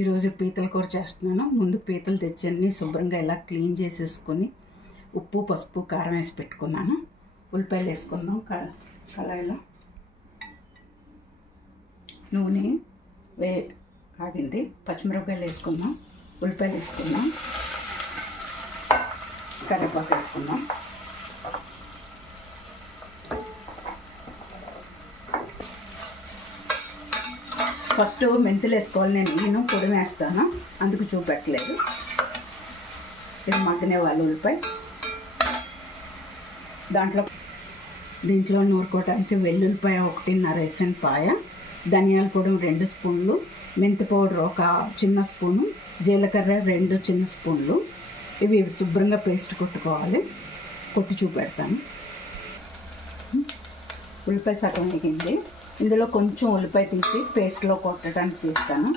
ఈరోజు పీతల కూర చేస్తున్నాను. ముందు పీతలు తెచ్చి అన్నీ శుభ్రంగా ఇలా క్లీన్ చేసేసుకొని ఉప్పు పసుపు కారం వేసి పెట్టుకున్నాను. ఉల్లిపాయలు వేసుకుందాం. కళాయిలో నూనె కాగింది. పచ్చిమిరపకాయలు వేసుకుందాం. ఉల్లిపాయలు వేసుకుందాం. కరివేపాకు వేసుకుందాం. ఫస్ట్ మెంతులు వేసుకోవాలి. నేను పొడి వేస్తాను, అందుకు చూపెట్టలేదు. ఇది మగ్గనే వాళ్ళు ఉల్లిపాయ. దీంట్లో నూరుకోవడానికి వెల్లుల్లిపాయ 1.5 వేసాను పాయ, ధనియాల పొడి 2 స్పూన్లు, మెంతి పౌడర్ 1 చిన్న స్పూను, జీలకర్ర 2 చిన్న స్పూన్లు. ఇవి శుభ్రంగా పేస్ట్ కొట్టుకోవాలి. కొట్టి చూపెడతాను. ఉల్లిపాయ సగం వేగింది. ఇందులో కొంచెం ఉల్లిపాయ తీసి పేస్ట్లో కొట్టడానికి తీస్తాను.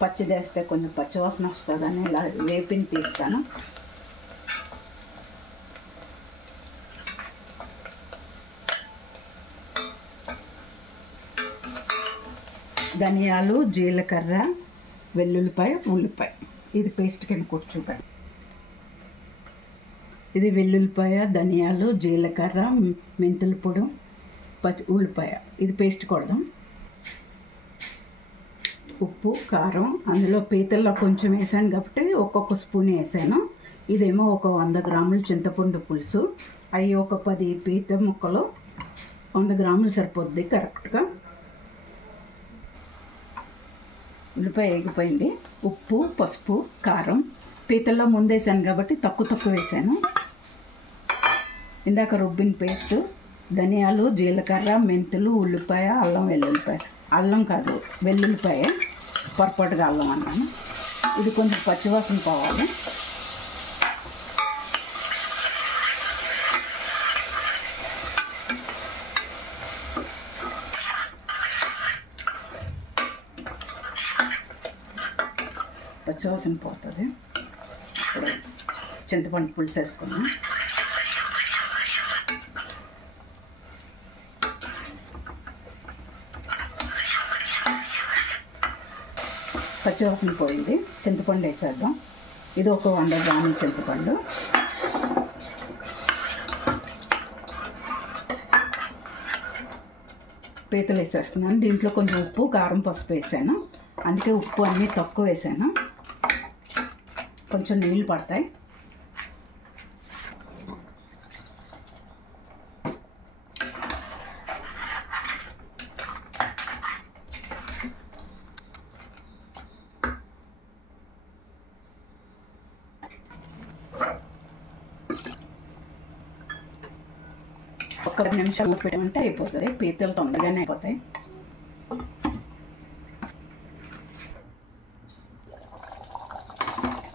పచ్చిది వేస్తే కొంచెం పచ్చివాసన వస్తుందని ఇలా వేపిని తీస్తాను. ధనియాలు, జీలకర్ర, వెల్లుల్లిపాయ, ఉల్లిపాయ ఇది పేస్ట్ కింద కొట్టి చూపాను. ఇది వెల్లుల్లిపాయ, ధనియాలు, జీలకర్ర, మెంతుల పొడి, ఉల్లిపాయ ఇది పేస్ట్ కొడదాం. ఉప్పు కారం అందులో పీతల్లో కొంచెం వేసాను కాబట్టి ఒక్కొక్క స్పూన్ వేసాను. ఇదేమో 100 గ్రాముల చింతపండు పులుసు. అవి 10 పీత ముక్కలు 100 గ్రాములు సరిపోద్ది కరెక్ట్గా. ఉల్లిపాయ వేగిపోయింది. ఉప్పు పసుపు కారం పీతల్లో ముందేసాను కాబట్టి తక్కువ వేసాను. ఇందాక రుబ్బిన పేస్ట్, ధనియాలు, జీలకర్ర, మెంతులు, ఉల్లిపాయ, అల్లం వెల్లుల్లిపాయ, అల్లం కాదు వెల్లుల్లిపాయ, పొరపాటుగా అల్లం అన్నాను. ఇది కొంచెం పచ్చివాసన పోవాలి. పచ్చివాసన పోతుంది. ఇప్పుడు చింతపండు పులుసు వేసుకున్నాం. పచ్చివాసన పోయింది. చింతపండు వేసేద్దాం. ఇది 100 గ్రాముల చింతపండు. పీతలు వేసేస్తున్నాను. దీంట్లో కొంచెం ఉప్పు కారం పసుపు వేసాను, అందుకే ఉప్పు అన్నీ తక్కువ వేసాను. కొంచెం నీళ్ళు పడతాయి. ఒక 2 నిమిషాలు పెట్టమంటే అయిపోతుంది. పీతలు తొందరగానే అయిపోతాయి.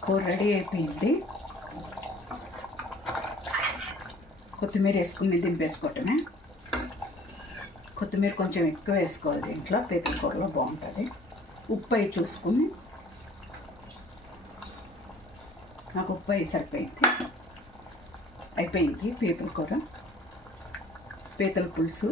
కూర రెడీ అయిపోయింది. కొత్తిమీర వేసుకుని దింపేసుకోవటమే. కొత్తిమీర కొంచెం ఎక్కువ వేసుకోవాలి. దీంట్లో పీతల కూరలో బాగుంటుంది. ఉప్పు అయి చూసుకుని, నాకు ఉప్పు అయి సరిపోయింది. అయిపోయింది పీతల కూర, పీతల పులుసు.